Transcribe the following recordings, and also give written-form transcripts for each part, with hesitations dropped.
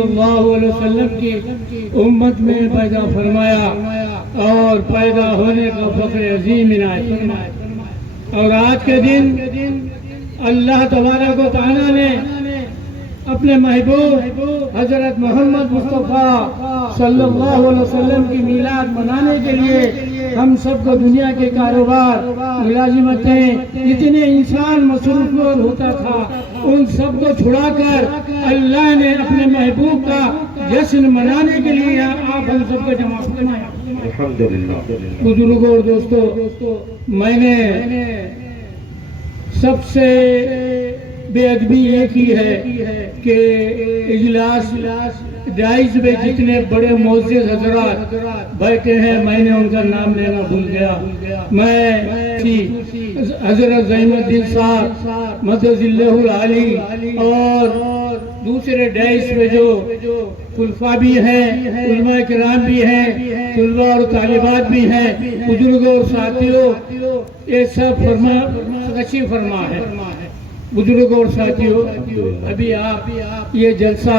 اللہ علیہ وسلم کی امت میں پیدا فرمایا اور پیدا ہونے کا فخر عظیم عنایت فرمایا۔ اور آج کے دن اللہ تبارک و تعالیٰ نے اپنے محبوب حضرت محمد مصطفیٰ صلی اللہ علیہ وسلم کی میلاد منانے کے لیے ہم سب کو دنیا کے کاروبار ملازمتیں جتنے انسان مصروف ہوتا تھا ان سب کو چھڑا کر اللہ نے اپنے محبوب کا جشن منانے کے لیے آپ ہم سب کو جمع فرمایا۔ بزرگوں اور دوستو، میں نے سب سے بے ادبی یہ کی ہے کہ اجلاس جائز میں جتنے بڑے معزز حضرات بیٹھے ہیں میں نے ان کا نام لینا بھول گیا۔ میں حضرت زین الدین صاحب مدد اللہ العالی اور دوسرے ڈائز میں جو خلفاء بھی ہیں، علماء کرام بھی ہیں، طلباء اور طالبات بھی ہیں، بزرگوں اور ساتھیوں، یہ سب تشریف فرما ہے۔ بزرگوں اور ساتھیوں، ابھی آپ یہ جلسہ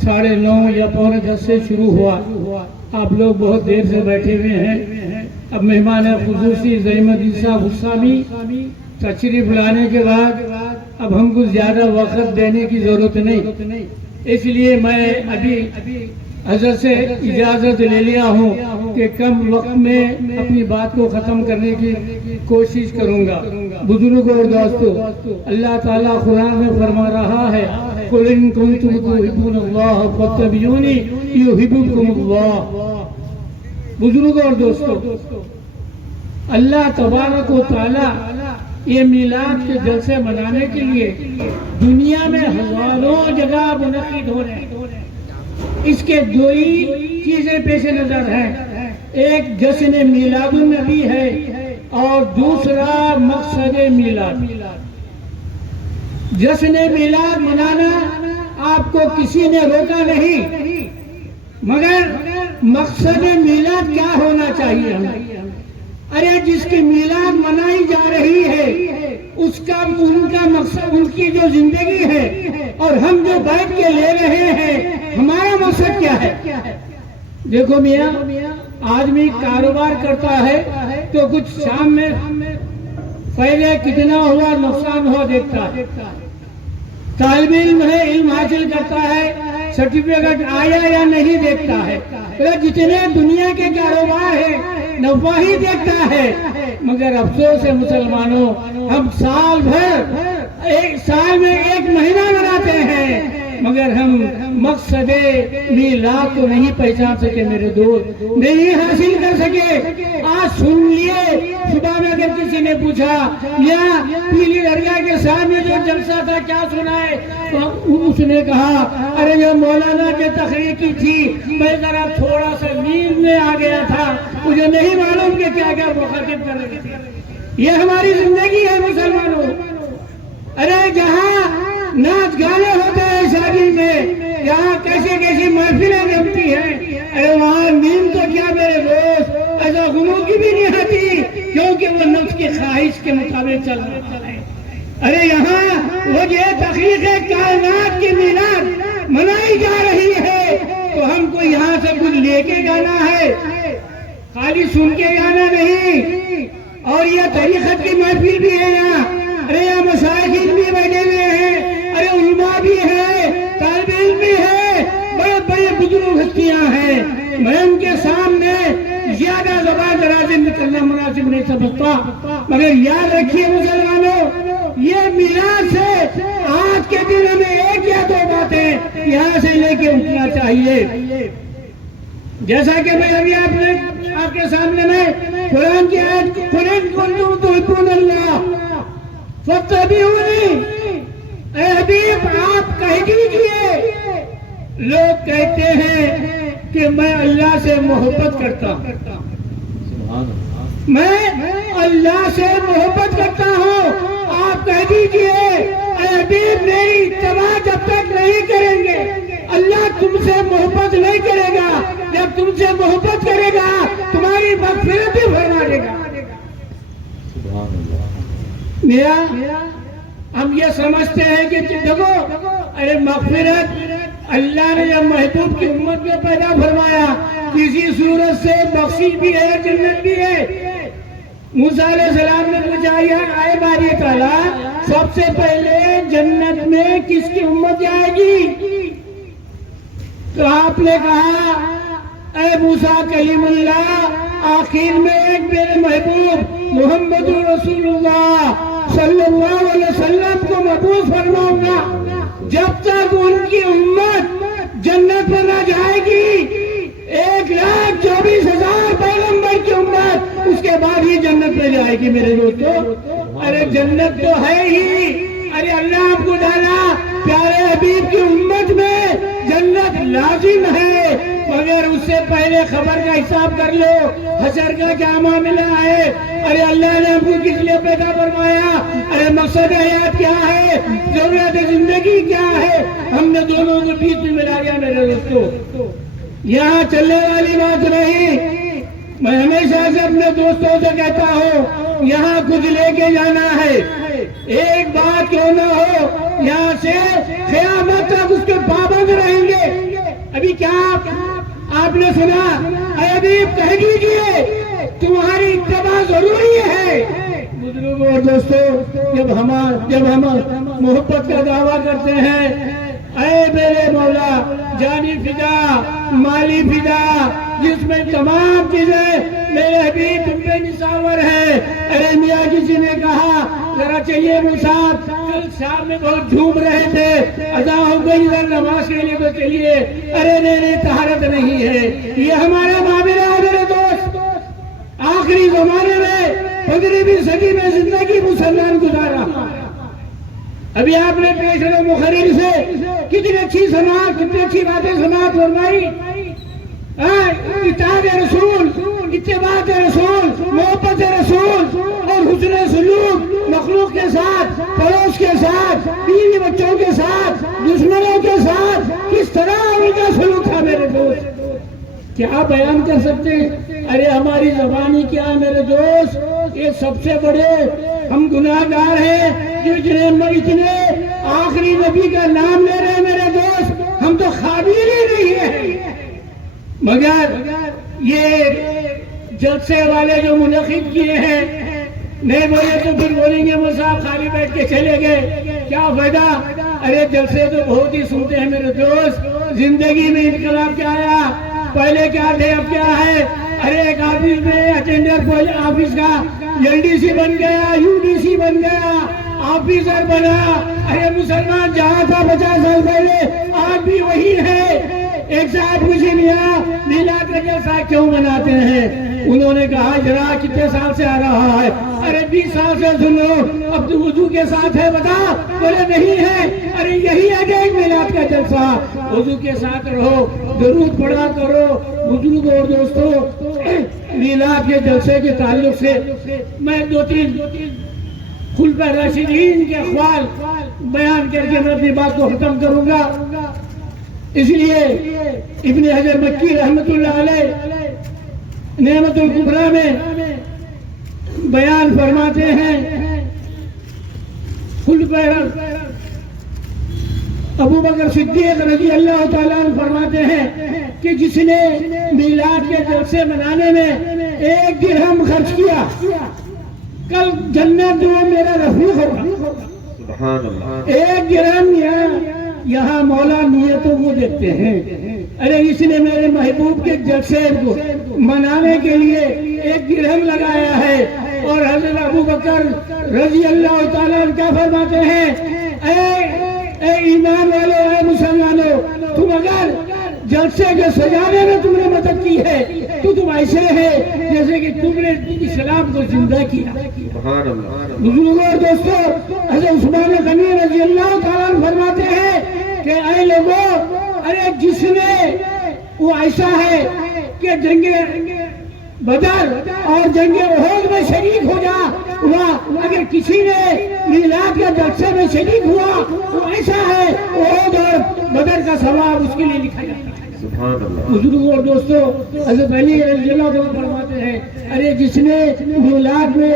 9:30 یا 9:45 سے شروع ہوا، آپ لوگ بہت دیر سے بیٹھے ہوئے ہیں۔ اب مہمان خصوصی زین الدین صاحب حسامی تشریف لانے کے بعد اب ہم کو زیادہ وقت دینے کی ضرورت نہیں، اس لیے میں ابھی حضرت سے اجازت لے لیا ہوں کہ کم وقت میں اپنی بات کو ختم کرنے کی کوشش کروں گا۔ بزرگوں اور دوستو، اللہ تعالیٰ قرآن میں فرما رہا ہے قُلْ إِن كُنتُمْ تُحِبُّونَ اللَّهَ فَاتَّبِعُونِي يُحْبِبْكُمُ اللَّهُ۔ بزرگوں اور دوستو، اللہ تبارک و تعالیٰ یہ میلاد کے جلسے منانے کے لیے دنیا میں ہزاروں جگہ منعقد ہو رہے ہیں۔ اس کے دو ہی چیزیں پیش نظر ہیں، ایک جشن میلاد النبی ہے اور دوسرا مقصد میلاد۔ جشن میلاد منانا آپ کو کسی نے روکا نہیں، مگر مقصد میلاد کیا ہونا چاہیے ہمیں؟ ارے جس کی میلاد منائی جا رہی ہے اس کا ان کا مقصد، ان کی جو زندگی ہے اور ہم جو بیٹھ کے لے رہے ہیں ہمارا مقصد کیا ہے؟ دیکھو میاں، آدمی کاروبار کرتا ہے تو کچھ شام میں فائدہ کتنا ہوا نقصان ہوا دیکھتا ہے، طالب علم ہے علم حاصل کرتا ہے سرٹیفکیٹ آیا یا نہیں دیکھتا ہے، جتنے دنیا کے کاروبار ہیں نفع ہی دیکھتا ہے۔ مگر افسوس ہے مسلمانوں، ہم سال بھر ایک سال میں ایک مہینہ مناتے ہیں مگر ہم مقصد میلاد کو نہیں پہچان سکے، میرے دوست نہیں حاصل کر سکے۔ آج سن لیے، صبح میں اگر کسی نے پوچھا یا پیلی درگاہ کے سامنے جو جلسہ تھا کیا سنا ہے تو اس نے کہا ارے یہ مولانا کے تقریر کی تھی، میں ذرا تھوڑا سا نیند میں آ گیا تھا، مجھے نہیں معلوم کہ کیا کیا مخاطب کر رہی تھی۔ یہ ہماری زندگی ہے مسلمانوں۔ ارے جہاں ناچ گانے ہوتے ہیں شادی میں، جہاں کیسی کیسی محفلیں جمتی ہیں، ارے وہاں نیند تو کیا میرے دوست ایسا غموں کی بھی نہیں آتی، کیونکہ وہ نفس کی خواہش کے مطابق چل رہا ہے۔ ارے یہاں وہ یہ تخلیق کائنات کی میلاد منائی جا رہی ہے تو ہم کو یہاں سے کچھ لے کے جانا ہے، خالی سن کے جانا نہیں۔ اور یہ طریقت کی محفل بھی ہے یہاں، ارے یہاں مشائخین بھی بیٹھے ہوئے ہیں، ارے علماء بھی ہے، طالب علم بھی ہے، بڑے بڑے بزرگ ہستیاں ہیں، میں ان کے سامنے زیادہ زبان درازی نکلنا مناسب نہیں سمجھتا، مگر یاد رکھیے مسلمانوں، یہ میلاد سے آج کے دن ہمیں ایک یا دو باتیں یہاں سے لے کے اٹھنا چاہیے۔ جیسا کہ میں ابھی آپ کے سامنے میں قرآن کی آیت قُلْ إِن كُنتُمْ تُحِبُّونَ اللَّهَ فَاتَّبِعُونِي، اے حبیب آپ کہہ دیجئے، لوگ کہتے ہیں کہ میں اللہ سے محبت کرتا ہوں، میں اللہ سے محبت کرتا ہوں، آپ کہہ دیجئے اے حبیب میری اتباع جب تک نہیں کریں گے اللہ تم سے محبت نہیں کرے گا، جب تم سے محبت کرے گا تمہاری مغفرت بھی فرما دے گا۔ میاں ہم یہ سمجھتے ہیں کہ دیکھو ارے مغفرت اللہ نے جب محبوب کی امت میں پیدا فرمایا کسی صورت سے بخشش بھی ہے جنت بھی ہے۔ موسیٰ علیہ السلام نے پوچھا یا اے باری تعالیٰ سب سے پہلے جنت میں کس کی امت جائے گی؟ تو آپ نے کہا اے موسیٰ کلیم اللہ آخر میں ایک میرے محبوب محمد رسول اللہ صلی اللہ علیہ وسلم کو مبعوث فرماؤں گا، جب تک ان کی امت جنت میں نہ جائے گی 1,24,000 پیغمبر کی امت اس کے بعد ہی جنت میں جائے گی۔ میرے دوستو ارے جنت تو ہے ہی، ارے اللہ آپ کو ڈالا پیارے حبیب کی امت میں جنت لازم ہے، مگر اس سے پہلے خبر کا حساب کر لو حشر کا کیا معاملہ ہے۔ ارے اللہ نے ہم کو کس لیے پیدا فرمایا، ارے مقصد حیات کیا ہے، ضرورت زندگی کیا ہے، ہم نے دونوں کو بیچ میں ملا دیا۔ میرے دوستو یہاں چلنے والی بات نہیں، میں ہمیشہ سے اپنے دوستوں سے کہتا ہوں یہاں کچھ لے کے جانا ہے، ایک بات کیوں نہ ہو یہاں سے قیامت تک اس کے پابند رہیں گے۔ ابھی کیا آپ نے سنا اے حبیب کہہ دیجئے تمہاری اتباع ضروری ہے۔ بزرگوں اور دوستوں جب ہم محبت کا دعویٰ کرتے ہیں اے میرے مولا جانی فدا مالی فدا جس میں تمام چیزیں میرے حبیب تم پہ نثار ہے۔ ارے میاں کسی نے کہا ذرا چلیے مصعب کل شام میں بہت جھوم رہے تھے ادا ہو گئی ذرا نماز کے لیے تو چلیے۔ ارے نہیں طہارت نہیں ہے، یہ ہمارا معاملہ ہے میرے دوست۔ آخری زمانے میں 15ویں صدی میں زندگی مسلمان گزارا، ابھی آپ نے پیشر مخرر سے کتنی اچھی سماعت کتنی اچھی باتیں سماعت فرمائی، اطاعت رسول اتباع رسول محبت رسول اور حسن سلوک مخلوق کے ساتھ پڑوس کے ساتھ بیوی بچوں کے ساتھ دشمنوں کے ساتھ کس طرح ان کا سلوک تھا میرے دوست، کیا بیان کر سکتے ہیں؟ ارے ہماری زبانی کیا میرے دوست، یہ سب سے بڑے ہم گناہگار ہیں جو اتنے آخری نبی کا نام لے رہے ہیں میرے دوست، ہم تو قابل ہی نہیں ہیں۔ مگر یہ جلسے والے جو منعقد کیے ہیں نہیں بولے تو پھر بولیں گے مصعب خالی بیٹھ کے چلے گئے کیا فائدہ۔ ارے جلسے تو بہت ہی سنتے ہیں میرے دوست، زندگی میں انقلاب کیا آیا، پہلے کیا تھے اب کیا ہے۔ ارے ایک آفس میں اٹینڈر آفس کا LDC بن گیا، UDC بن گیا، آفیسر بنا۔ ارے مسلمان جہاں تھا 50 سال پہلے آج بھی وہی ہے۔ ایک صاحب مجھے میلاد کا جلسہ کیوں مناتے ہیں؟ انہوں نے کہا ذرا کتنے سال سے آ رہا ہے؟ ارے 20 سال سے سنو، اب تو وضو کے ساتھ ہے بتا؟ بولے نہیں ہے۔ ارے یہی ہے کہ ایک میلاد کا جلسہ، وضو کے ساتھ رہو، درود پڑھا کرو۔ بزرگ اور دوستو میلاد کے جلسے کے تعلق سے میں 2-3 خلفائے راشدین کے اقوال بیان کر کے میں اپنی بات کو ختم کروں گا۔ اس لیے ابن حجر مکی رحمت اللہ علیہ نعمت الکبریٰ میں بیان فرماتے ہیں، خلفائے ابو بکر صدیق رضی اللہ تعالیٰ عنہ فرماتے ہیں کہ جس نے میلاد کے جلسے منانے میں 1 درہم خرچ کیا کل جنت میں میرا رفیق ہوگا۔ 1 درہم یہاں مولا نیتوں کو دیکھتے ہیں۔ ارے اس نے میرے محبوب کے جلسے کو منانے کے لیے 1 درہم لگایا ہے، اور حضرت ابو بکر رضی اللہ تعالیٰ عنہ کیا فرماتے ہیں، اے ایمان والے اے مسلمانوں، تم اگر جلسے کے سجانے میں تم نے مدد کی ہے تو تم ایسے ہیں جیسے کہ تم نے اسلام کو زندہ کیا۔ بزرگوں اور دوستوں حضرت عثمان غنی رضی اللہ تعالیٰ عنہ فرماتے ہیں کہ اے لوگوں، ارے جس نے وہ ایسا ہے کہ جنگ بدر اور جنگ احد میں شریک ہوا، اگر کسی نے میلاد کے جلسے میں شریک ہوا تو ایسا ہے احد اور بدر کا ثواب اس کے لیے لکھا جاتا ہے۔ بزرگوں اور دوستوں، حضرت علی رضی اللہ عنہ فرماتے ہیں، ارے جس نے میلاد میں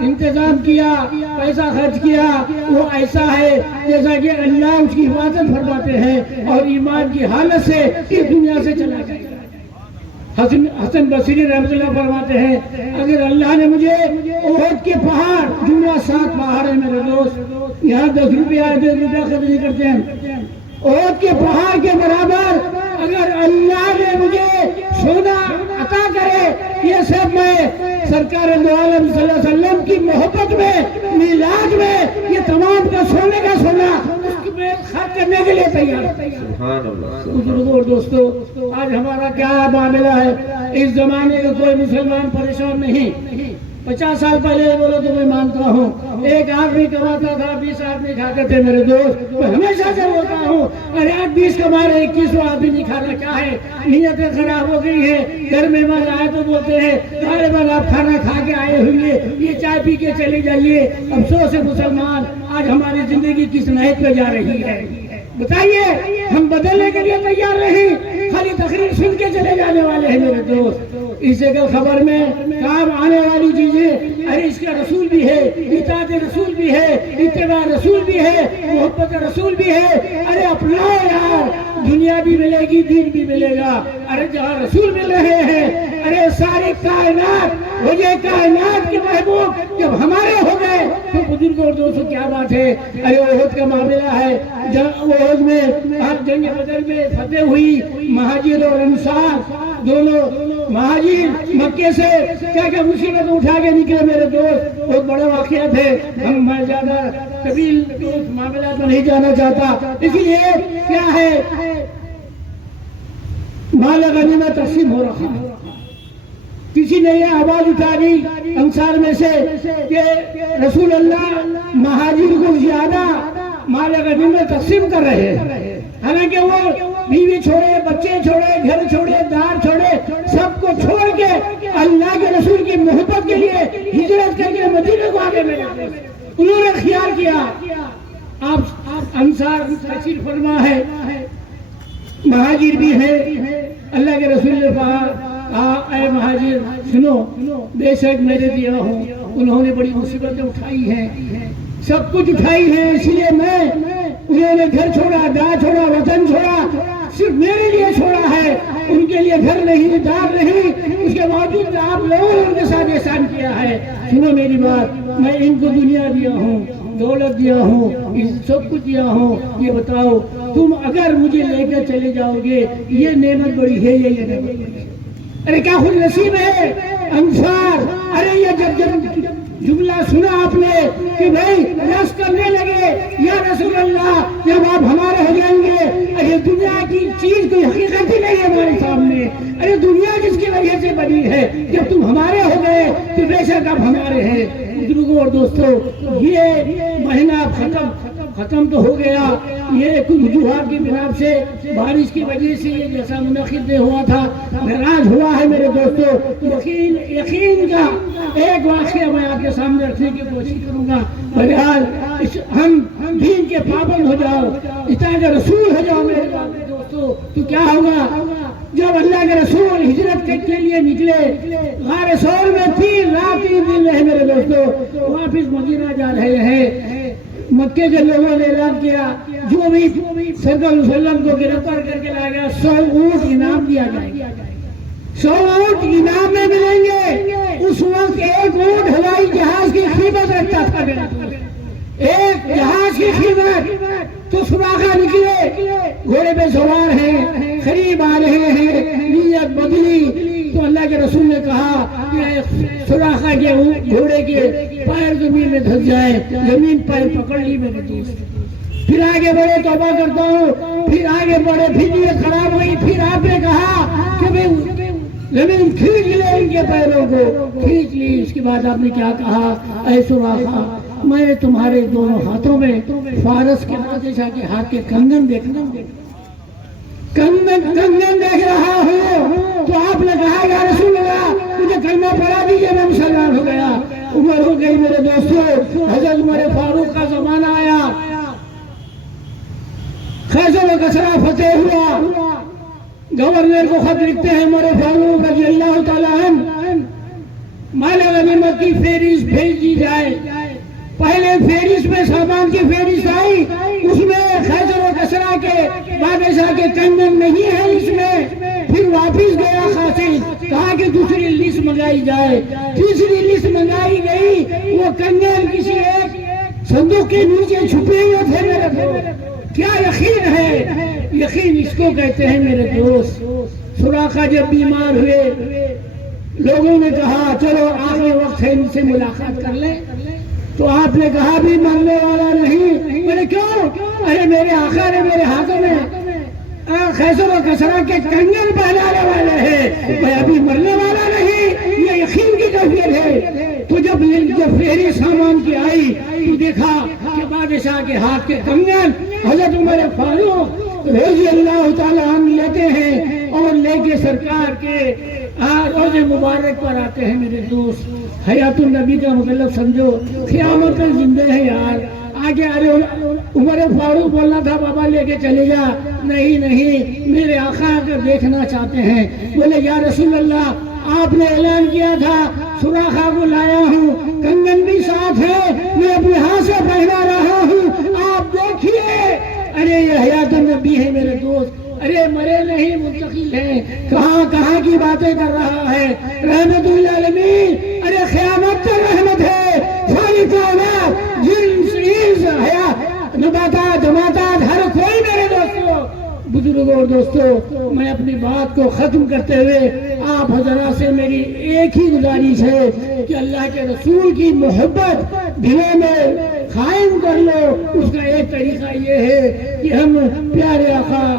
انتظام کیا، پیسہ خرچ کیا، وہ ایسا ہے جیسا کہ اللہ اس کی حفاظت فرماتے ہیں اور ایمان کی حالت سے اس دنیا سے چلا جائے گا۔ حسن بصری رحمۃ اللہ فرماتے ہیں، اگر اللہ نے مجھے احد کے پہاڑ، جملہ 7 پہاڑ ہے میرے دوست، یہاں 10 روپیہ 10 روپیہ خرچ نہیں کرتے ہیں، احد کے پہاڑ کے برابر اگر اللہ نے مجھے سونا عطا کرے، یہ سب میں سرکار دو عالم صلی اللہ علیہ وسلم کی محبت میں، میلاد میں، یہ تمام کا سونے کا سونا اس میں خرچ کرنے کے لیے تیار ہے۔ بزرگوں اور دوستوں، آج ہمارا کیا معاملہ ہے؟ اس زمانے کا کوئی مسلمان پریشان نہیں۔ 50 سال پہلے بولو تو میں مانتا ہوں، ایک آدمی کماتا تھا، 20 آدمی کھاتے تھے میرے دوست۔ میں ہمیشہ سے بولتا ہوں، ارے 20 کما رہے 21 آدمی نہیں کھانا، کیا ہے؟ نیتیں خراب ہو گئی ہے۔ گھر میں مہمان آئے تو بولتے ہیں غالباً آپ کھانا کھا کے آئے ہوئے، یہ چائے پی کے چلے جائیے۔ افسوس ہے مسلمان، آج ہماری زندگی کس نہج پہ جا رہی ہے؟ بتائیے، ہم بدلنے کے لیے تیار نہیں، خالی تقریر سن کے چلے جانے والے ہیں میرے دوست۔ اس سے کل خبر میں کام آنے والی چیزیں، ارے اس کا رسول بھی ہے، اطاعت رسول بھی ہے، اتباع رسول بھی ہے، محبت رسول بھی ہے۔ ارے اپناؤ یار، دنیا بھی ملے گی، دین بھی ملے گا۔ ارے جہاں رسول مل رہے ہیں، ارے ساری کائنات، وجہ کائنات کے محبوب جب ہمارے ہو گئے تو بزرگوں اور دوستوں کیا بات ہے؟ ارے احد کا معاملہ ہے، احد میں جنگ بدر میں فتح ہوئی، مہاجر اور انصار دونوں، مہاجر مکے سے کیا کیا مصیبت اٹھا کے نکلے میرے دوست، بہت بڑا واقعہ تھے۔ میں زیادہ طویل معاملہ تو نہیں جانا چاہتا، اس لیے کیا ہے، مال غنیمت تقسیم ہو رہا ہے۔ کسی نے یہ آواز اٹھا دی انصار میں سے کہ رسول اللہ مہاجر کو زیادہ مال غنیمت تقسیم کر رہے ہیں، حالانکہ وہ بیوی چھوڑے، بچے چھوڑے، گھر چھوڑے، دار چھوڑے، سب کو چھوڑ کے اللہ کے رسول کی محبت کے لیے ہجرت کر کے مدینے کو آگے بڑھے۔ انہوں نے خیال کیا، آپ انصار تشریف فرما ہے، مہاجر بھی ہے، اللہ کے رسول نے کہا اے مہاجر سنو، بے شک میرے دیا ہوں، انہوں نے بڑی مصیبتیں اٹھائی ہیں، سب کچھ اٹھائی ہے، اس لیے انہوں نے گھر چھوڑا، دار چھوڑا، وطن چھوڑا، صرف میرے لیے چھوڑا ہے، ان کے لیے گھر نہیں، دار نہیں، اس کے باوجود آپ لوگوں نے ان کے ساتھ احسان کیا ہے۔ سنو میری بات، میں ان کو دنیا دیا ہوں، دولت دیا ہوں، سب کچھ دیا ہوں، یہ بتاؤ تم اگر مجھے لے کر چلے جاؤ گے، یہ نعمت بڑی ہے، یہ نعمت بڑی ہے؟ ارے کیا خوش نصیب ہے انصار۔ ارے یہ جب جملہ سنا آپ نے کہ بھائی رس کرنے لگے، یا رسول اللہ جب آپ ہمارے ہو جائیں گے، ارے دنیا کی چیز کوئی حقیقت ہی نہیں ہے ہمارے سامنے، ارے دنیا جس کی وجہ سے بنی ہے، جب تم ہمارے ہو گئے تو بے شک آپ ہمارے ہیں۔ بزرگوں اور دوستوں، یہ مہینہ ختم تو ہو گیا، یہ کچھ وجوہات کی بنا سے، بارش کی وجہ سے یہ جیسا منعقد ہوا تھا، معراج ہوا ہے میرے دوستوں۔ یقین کا ایک واقعہ میں آپ کے سامنے رکھنے کی کوشش کروں گا۔ بہرحال ہم دین کے پابند ہو جاؤ، اطاعت رسول ہو جاؤ میرے دوستوں، تو کیا ہوگا؟ جب اللہ کے رسول ہجرت کے لیے نکلے، غار ثور میں 3 رات 3 دن رہے میرے دوستوں، واپس مدینہ جا رہے ہیں۔ مکے کے لوگوں نے اعلان کیا، جو بھی صلی اللہ علیہ وسلم کو گرفتار کر کے لایا گیا 100 اونٹ انعام دیا جائے گا، 100 اونٹ انعام میں ملیں گے۔ اس وقت ایک اونٹ ہوائی جہاز کی قیمت رکھتا تھا، ایک جہاز کی قیمت۔ تو سراخا نکلے، گھوڑے پہ سوار ہیں، قریب آ رہے ہیں، نیت بدلی تو اللہ کے رسول نے کہا کہ سراخا کے گھوڑے کے پیر زمین میں دھس جائے، زمین پیر پکڑ لی میرے دوست۔ پھر آگے بڑھے، توبہ کرتا ہوں، پھر آگے بڑھے، پھر نیت خراب ہوئی، پھر آپ نے کہا کہ زمین کھینچ لے، ان کے پیروں کو کھینچ لی۔ اس کے بعد آپ نے کیا کہا؟ اے سراخا، میں تمہارے دونوں ہاتھوں میں فارس کے بادشاہ کے ہاتھ کے کنگن دیکھنا، کنگن دیکھ رہا ہوں۔ تو آپ نے کہا یا رسول اللہ کلمہ پڑھا دیجیے میں مسلمان ہو گیا. عمر ہو گئی میرے دوستوں. حضرت عمر فاروق کا زمانہ آیا, خیبر و کسرا فتح ہوا. گورنر کو خط لکھتے ہیں عمر فاروق رضی اللہ تعالیٰ عنہ, مال غنیمت کی فہرست بھیج دی جائے. پہلے فہرست میں سامان کی فہرست آئی, اس میں خیبر و کسرا کے بادشاہ کے کنگن نہیں ہے اس میں. پھر واپس گیا قاصد, کہا کہ دوسری لسٹ منگائی جائے. تیسری لسٹ منگائی گئی, وہ کنگن کسی ایک صندوق کے نیچے چھپے ہوئے تھے. میرے دوست کیا یقین ہے, یقین اس کو کہتے ہیں میرے دوست. سراقہ جب بیمار ہوئے, لوگوں نے کہا چلو آخری وقت ہے ان سے ملاقات کر لیں. تو آپ نے کہا بھی مرنے والا نہیں. میں نے کیوں؟ ارے میرے آقا نے میرے ہاتھوں میں خیبر و کسرا کے کنگن پہنانے والے ہیں, میں ابھی مرنے والا نہیں, یہ یقین کی کیفیت ہے. تو جب فہرست سامان کی آئی تو دیکھا کہ بادشاہ کے ہاتھ کے کنگن حضرت عمر فاروق رضی اللہ تعالیٰ عنہ لیتے ہیں اور لے کے سرکار کے روز مبارک پر آتے ہیں. میرے دوست حیات النبی کا مطلب سمجھو, قیامت تک زندہ ہے یار. آگے ارے عمر فاروق بولنا تھا بابا لے کے چلے جا, نہیں میرے آقا اگر دیکھنا چاہتے ہیں. بولے یا رسول اللہ آپ نے اعلان کیا تھا سراخا کو لایا ہوں, کنگن بھی ساتھ ہے, میں اپنے ہاتھ سے پہنا رہا ہوں, آپ دیکھیے. ارے یہ حیات النبی ہے میرے دوست, ارے مرے نہیں منتقل ہیں. کہاں کی باتیں کر رہا ہے, رحمت للعالمین. ارے قیامت تک رحمت ہے, ساری کائنات جنس انس حیات نباتات جماعتات ہر کوئی. میرے دوستوں بزرگوں اور دوستوں, میں اپنی بات کو ختم کرتے ہوئے آپ حضرات سے میری ایک ہی گزارش ہے کہ اللہ کے رسول کی محبت دلوں میں قائم کر لو. اس کا ایک طریقہ یہ ہے کہ ہم پیارے آقا